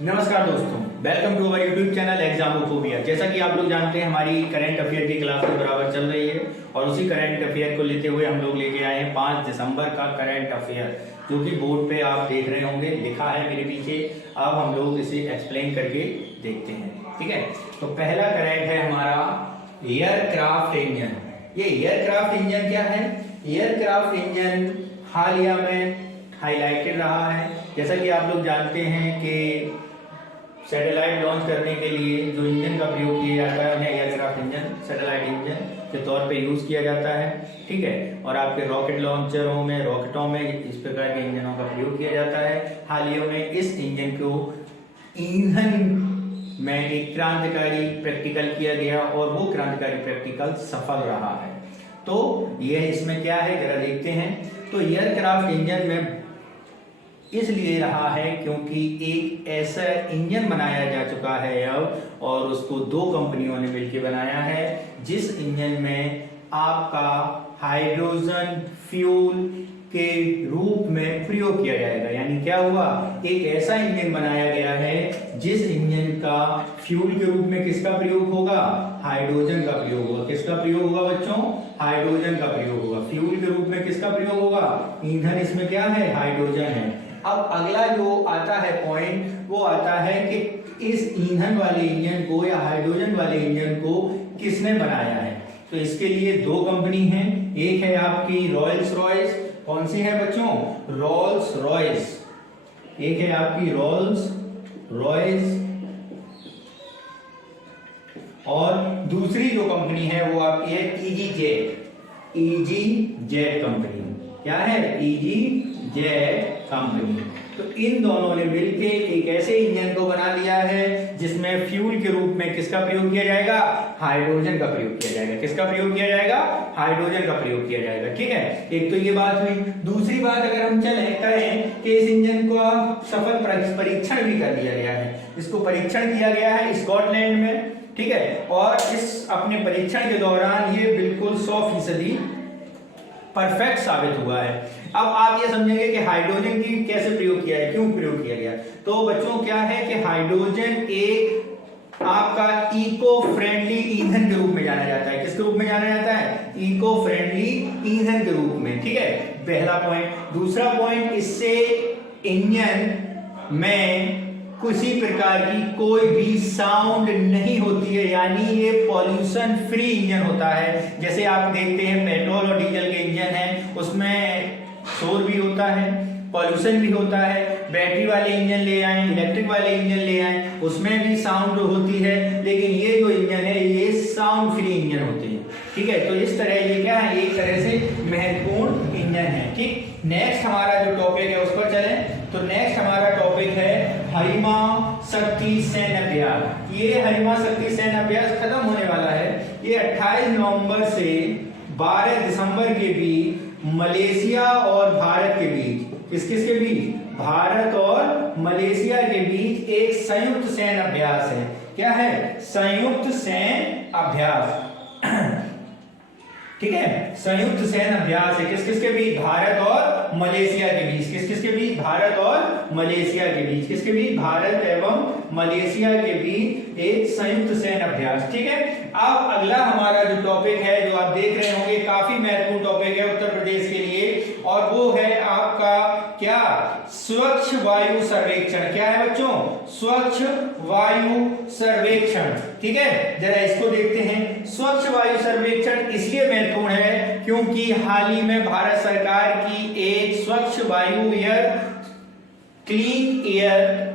नमस्कार दोस्तों, welcome to our YouTube channel Examophobia. जैसा कि आप लोग जानते हैं, हमारी करंट अफेयर की क्लास बराबर चल रही है और उसी करंट अफेयर को लेते हुए हम लोग लेके आए हैं 5 दिसंबर का करंट अफेयर, जो कि बोर्ड पे आप देख रहे होंगे, लिखा है मेरे पीछे। अब हम लोग इसे एक्सप्लेन करके देखते हैं, ठीक है। तो पहला करंट है हमारा एयरक्राफ्ट इंजन। ये एयरक्राफ्ट इंजन क्या है? एयरक्राफ्ट इंजन हालिया में हाईलाइटेड रहा है। जैसा कि आप लोग जानते हैं कि सैटेलाइट लॉन्च करने के लिए जो इंजन का प्रयोग किया जाता है उन्हें एयरक्राफ्ट इंजन, सैटेलाइट इंजन के तौर पे यूज किया जाता है, ठीक है। और आपके रॉकेट लॉन्चरों में, रॉकेटों में इस प्रकार के इंजनों का प्रयोग किया जाता है। हाल ही में इस इंजन को ईंधन में एक क्रांतिकारी प्रैक्टिकल किया गया और वो क्रांतिकारी प्रैक्टिकल सफल रहा है। तो यह इसमें क्या है जरा देखते हैं। तो एयरक्राफ्ट इंजन में इसलिए रहा है क्योंकि एक ऐसा इंजन बनाया जा चुका है अब, और उसको 2 कंपनियों ने मिलकर बनाया है, जिस इंजन में आपका हाइड्रोजन फ्यूल के रूप में प्रयोग किया जाएगा। यानी क्या हुआ, एक ऐसा इंजन बनाया गया है जिस इंजन का फ्यूल के रूप में किसका प्रयोग होगा? हाइड्रोजन का प्रयोग होगा। किसका प्रयोग होगा बच्चों? हाइड्रोजन का प्रयोग होगा। फ्यूल के रूप में किसका प्रयोग होगा? ईंधन इसमें क्या है? हाइड्रोजन है। अब अगला जो आता है पॉइंट, वो आता है कि इस ईंधन वाले इंजन को या हाइड्रोजन वाले इंजन को किसने बनाया है। तो इसके लिए 2 कंपनी हैं। एक है आपकी रॉयल्स रॉयस। कौन सी है बच्चों? Rolls Royce. एक है आपकी रोल्स रॉयस और दूसरी जो कंपनी है वो आपकी है easy jet. Easy jet company क्या है? Easy jet company. तो इन दोनों ने मिलकर एक ऐसे इंजन को बना लिया है जिसमें फ्यूल के रूप में किसका प्रयोग किया जाएगा? हाइड्रोजन का प्रयोग किया जाएगा। किसका प्रयोग किया जाएगा? हाइड्रोजन का प्रयोग किया जाएगा, ठीक है। एक तो ये बात हुई। दूसरी बात अगर हम करें कि इस इंजन को सफल परीक्षण भी कर दिया गया है। इसको परीक्षण किया गया है स्कॉटलैंड में, ठीक है। और इस अपने परीक्षण के दौरान ये बिल्कुल 100% परफेक्ट साबित हुआ है। अब आप ये समझेंगे कि हाइड्रोजन की कैसे प्रयोग किया है, क्यों प्रयोग किया गया। तो बच्चों क्या है कि हाइड्रोजन एक आपका इको फ्रेंडली ईंधन के रूप में जाना जाता है। किसके रूप में जाना जाता है? इको फ्रेंडली ईंधन के रूप में, ठीक है। पहला पॉइंट। दूसरा पॉइंट, इससे इंजन में किसी प्रकार की कोई भी साउंड नहीं होती है, यानी ये पॉल्यूशन फ्री इंजन होता है। जैसे आप देखते हैं पेट्रोल और डीजल के इंजन हैं, उसमें शोर भी होता है, पॉल्यूशन भी होता है। बैटरी वाले इंजन ले आए, इलेक्ट्रिक वाले इंजन ले आए, उसमें भी साउंड होती है, लेकिन ये जो इंजन है ये साउंड फ्री इंजन होते हैं, ठीक है। तो इस तरह ये क्या है, एक तरह से महत्वपूर्ण इंजन है, ठीक। नेक्स्ट हमारा जो टॉपिक है उस पर चलें। तो नेक्स्ट हमारा टॉपिक है हरिमा शक्ति सैन्य अभ्यास। ये हरिमा शक्ति सैन्य अभ्यास खत्म होने वाला है। ये 28 नवंबर से 12 दिसंबर के बीच मलेशिया और भारत के बीच, किस किस के बीच? भारत और मलेशिया के बीच एक संयुक्त सैन्य अभ्यास है। क्या है? संयुक्त सैन्य अभ्यास, ठीक है। संयुक्त सैन्य अभ्यास है किस किस के बीच? भारत और मलेशिया के बीच। किस किस के बीच? भारत और मलेशिया के बीच। किसके बीच? भारत एवं मलेशिया के बीच एक संयुक्त सैन्य अभ्यास, ठीक है। अब अगला हमारा जो टॉपिक है, जो आप देख रहे होंगे, काफी महत्वपूर्ण टॉपिक है उत्तर प्रदेश के लिए, और वो है आपका क्या? स्वच्छ वायु सर्वेक्षण। क्या है बच्चों? स्वच्छ वायु सर्वेक्षण, ठीक है। जरा इसको देखते हैं। स्वच्छ वायु सर्वेक्षण इसलिए महत्वपूर्ण है क्योंकि हाल ही में भारत सरकार की एक स्वच्छ वायु एयर, क्लीन एयर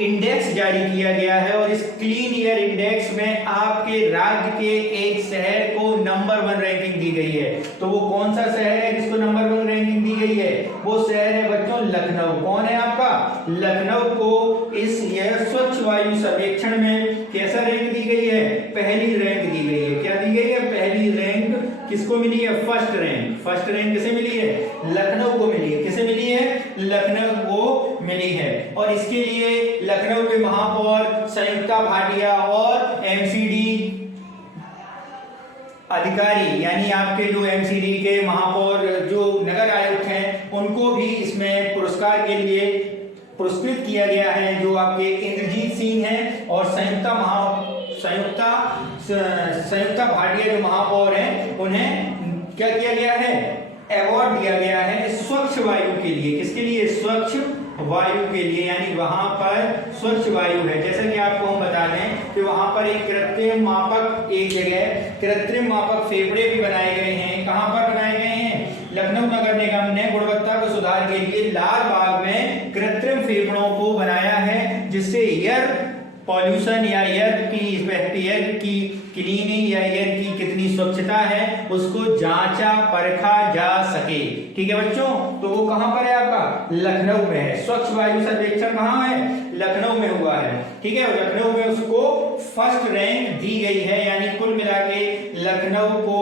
इंडेक्स जारी किया गया है, और इस क्लीन एयर इंडेक्स में आपके राज्य के एक शहर को नंबर 1 रैंकिंग दी गई है। तो वो कौन सा शहर है जिसको नंबर 1 रैंकिंग दी गई है? वो शहर है बच्चों लखनऊ। कौन है आपका? लखनऊ को इस एयर स्वच्छ वायु सर्वेक्षण में कैसा रैंक दी गई है? पहली रैंक दी गई है। क्या दी गई है? पहली रैंक किसको मिली है? First rank. फर्स्ट रैंक किसे मिली है? लखनऊ को मिली है। किसे मिली है? लखनऊ को मिली है। और इसके लिए लखनऊ के महापौर संयुक्ता भाटिया और एमसीडी अधिकारी, यानी आपके जो एमसीडी के महापौर, जो नगर आयुक्त हैं, उनको भी इसमें पुरस्कार के लिए पुरस्कृत किया गया है जो आपके इंद्रजीत सिंह हैं और संयुक्ता भाटिया जो महापौर हैं, उन्हें क्या किया गया है, अवार्ड दिया गया है स्वच्छ वायु के लिए। किसके लिए? स्वच्छ वायु के लिए, यानी वहां पर स्वच्छ वायु है। जैसा कि आपको हम बता दें कि वहां पर एक कृत्रिम मापक, एक जगह कृत्रिम मापक फेफड़े भी बनाए गए हैं। कहां पर बनाए गए हैं? लखनऊ नगर निगम ने गुणवत्ता को सुधार के लिए लाल बाग में कृत्रिम फेफड़ों को बनाया है, जिससे एयर पॉल्यूशन या एयर की क्लीनिंग या एयर की कितनी स्वच्छता है उसको जांचा परखा जा सके। ठीक है बच्चों, तो वो कहां पर है आपका? लखनऊ में है। स्वच्छ वायु सर्वेक्षण कहां है? लखनऊ में हुआ है। ठीक है, लखनऊ में उसको फर्स्ट रैंक दी गई है, यानी कुल मिला के लखनऊ को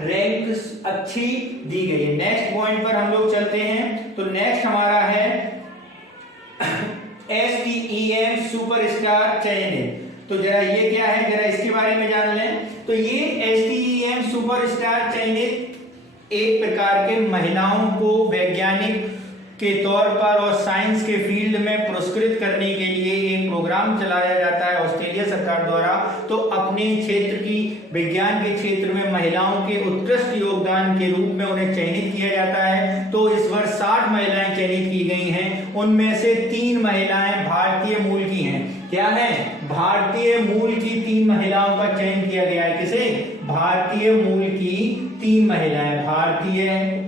रैंक अच्छी दी गई है। नेक्स्ट पॉइंट पर हम लोग चलते हैं। तो नेक्स्ट हमारा है STEM सुपरस्टार चयनित। तो जरा ये क्या है, जरा इसके बारे में जान लें। तो ये STEM सुपरस्टार चयनित एक प्रकार के महिलाओं को वैज्ञानिक के तौर पर और साइंस के फील्ड में पुरस्कृत करने के लिए एक प्रोग्राम चलाया जाता है ऑस्ट्रेलिया सरकार द्वारा। तो अपने क्षेत्र की, विज्ञान के क्षेत्र में महिलाओं के उत्कृष्ट योगदान के रूप में उन्हें चयनित किया जाता है। तो इस वर्ष 60 महिलाएं चयनित की गई हैं, उनमें से 3 महिलाएं भारतीय मूल की हैं। क्या है? भारतीय मूल की 3 महिलाओं का चयन किया गया है। किसे? भारतीय मूल की 3 महिलाएं, भारतीय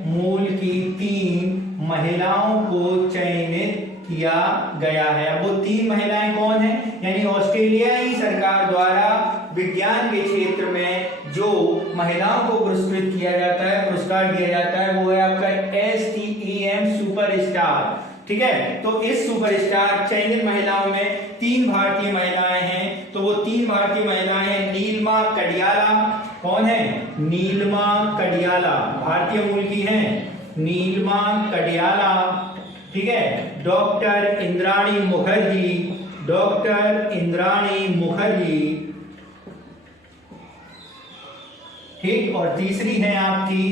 मूल की 3 महिलाओं को चयनित किया गया है। अब वो 3 महिलाएं कौन हैं? यानी ऑस्ट्रेलियाई सरकार द्वारा विज्ञान के क्षेत्र में जो महिलाओं को पुरस्कृत किया जाता है, पुरस्कार दिया जाता है, वो है आपका STEM सुपरस्टार। ठीक है, तो इस सुपरस्टार चयनित महिलाओं में 3 भारतीय महिलाएं हैं। तो वो 3 भारतीय महिलाएं हैं नीलिमा कडियाला। कौन है? नीलिमा कडियाला, भारतीय मूल की हैं नीलिमा कडियाला। ठीक है, डॉक्टर इंद्राणी मुखर्जी, डॉक्टर इंद्राणी मुखर्जी। ठीक, और तीसरी है आपकी,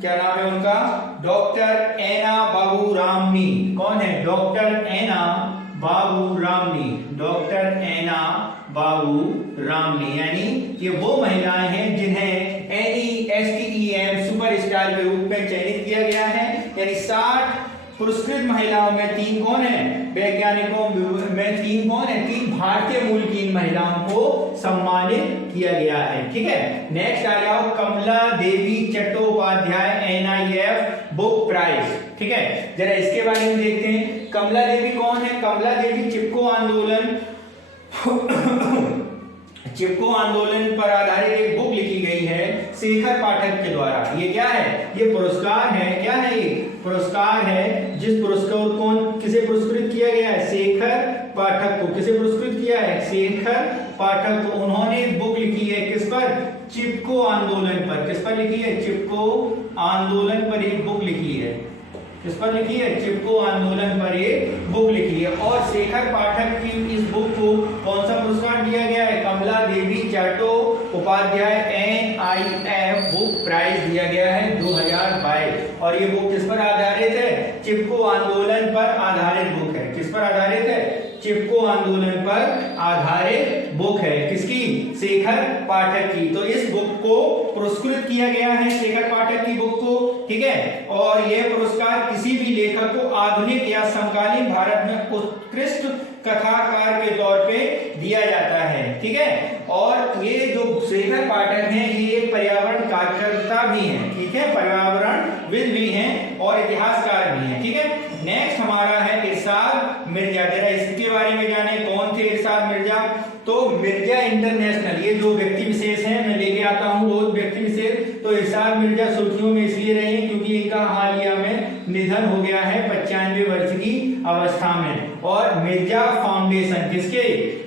क्या नाम है उनका? डॉक्टर एना बाबू रामनी। कौन है? डॉक्टर एना बाबू रामनी, डॉक्टर एना बाबू रामनी। यानी ये वो महिलाएं हैं जिन्हें STEM सुपरस्टार के रूप में चयनित किया गया है। यानी 60 पुरस्कृत महिलाओं में 3 कौन है? वैज्ञानिकों में 3 कौन है? 3 भारतीय मूल की इन महिलाओं को सम्मानित किया गया है। ठीक है, नेक्स्ट आ जाओ, कमला देवी चट्टोपाध्याय NIF बुक प्राइज। ठीक है, जरा इसके बारे में देखते हैं। कमला देवी कौन है? कमला देवी चिपको आंदोलन पर आधारित एक बुक लिखी गई है शेखर पाठक के द्वारा। ये क्या है? ये पुरस्कार है। क्या है ये? पुरस्कार है, जिस पुरस्कार कौन, किसे पुरस्कृत किया गया है? शेखर पाठक को। किसे पुरस्कृत किया है? शेखर पाठक को। उन्होंने बुक लिखी है किस पर? चिपको आंदोलन पर। किस पर लिखी है? चिपको आंदोलन पर एक बुक लिखी है। किस पर लिखी है? चिपको आंदोलन पर एक बुक लिखी है। और शेखर पाठक की इस बुक को कौन सा पुरस्कार दिया गया है? कमला देवी चट्टोपाध्याय NIF बुक प्राइज दिया गया है 2022। और ये बुक किस पर आधारित है? चिपको आंदोलन पर आधारित बुक है। किस पर आधारित है? चिपको आंदोलन पर आधारित बुक है। किसकी? शेखर पाठक की। तो इस बुक को पुरस्कृत किया गया है, शेखर पाठक की बुक को। ठीक है, और यह पुरस्कार किसी भी लेखक को आधुनिक या समकालीन भारत में उत्कृष्ट कथाकार के तौर पे दिया जाता है। ठीक है, और ये जो शेखर पाठक हैं ये पर्यावरण कार्यकर्ता भी हैं। ठीक है, पर्यावरणविद भी हैं और इतिहासकार भी हैं। ठीक है, नेक्स्ट हमारा है इरशाद मिर्जा। जरा इसके बारे में जाने, कौन थे इरशाद मिर्जा? तो मिर्जा इंटरनेशनल, ये जो व्यक्ति विशेष हैं, मैं लेके आता हूँ रोज व्यक्ति विशेष। तो इरशाद मिर्जा सुर्खियों में इसलिए रहे क्योंकि इनका हालिया में निधन हो गया है 95 वर्ष की अवस्था में। और मिर्जा फाउंडेशन, किसके?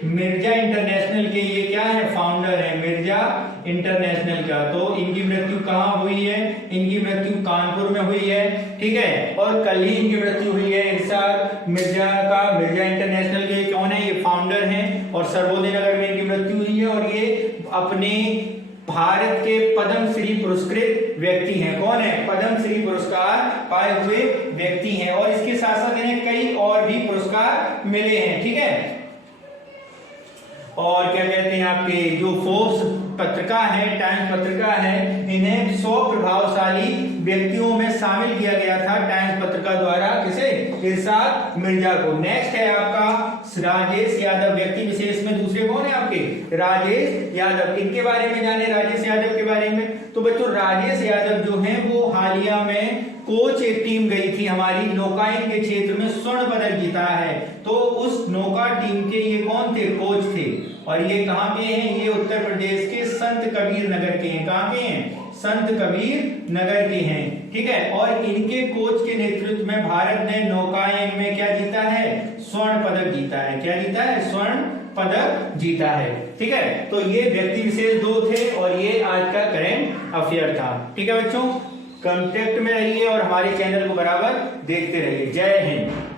मिर्जा इंटरनेशनल के ये क्या है? फाउंडर है मिर्जा इंटरनेशनल का। तो इनकी मृत्यु कहाँ हुई है? इनकी मृत्यु कानपुर में हुई है। ठीक है, और कल ही इनकी मृत्यु हुई है इरशाद मिर्जा का। मिर्जा इंटरनेशनल के कौन है? ये फाउंडर हैं और सर्वोदय नगर में इनकी मृत्यु हुई है। और ये अपने भारत के पद्म श्री पुरस्कृत व्यक्ति हैं। कौन है? पद्म श्री पुरस्कार पाए हुए व्यक्ति हैं। और इसके साथ साथ इन्हें कई और भी पुरस्कार मिले हैं, ठीक है। और क्या कहते हैं आपके जो फोर्स पत्रिका है, टाइम्स पत्रिका है, इन्हें 100 प्रभावशाली व्यक्तियों में शामिल किया गया था टाइम्स पत्रिका द्वारा, किसे? इरशाद मिर्जा को। नेक्स्ट है आपका राजेश यादव, व्यक्ति विशेष में दूसरे कौन है आपके? राजेश यादव। इनके बारे में जाने, राजेश यादव के बारे में। तो बच्चों राजेश यादव जो हैं वो हालिया में कोच एक टीम गई थी हमारी नौकायन के क्षेत्र में, स्वर्ण पदक जीता है। तो उस नौका टीम के ये कौन थे? कोच थे। और ये कहां के हैं? ये उत्तर प्रदेश के संत कबीर नगर के हैं। कहां के हैं? संत कबीर नगर के हैं, ठीक है। और इनके कोच के नेतृत्व में भारत ने नौकायन में क्या जीता है? स्वर्ण पदक जीता है। क्या जीता है? स्वर्ण पदक जीता है, ठीक है। तो ये व्यक्ति विशेष 2 थे और ये आज का करंट अफेयर था, ठीक है बच्चों। कांटेक्ट में रहिए और हमारे चैनल को बराबर देखते रहिए। जय हिंद।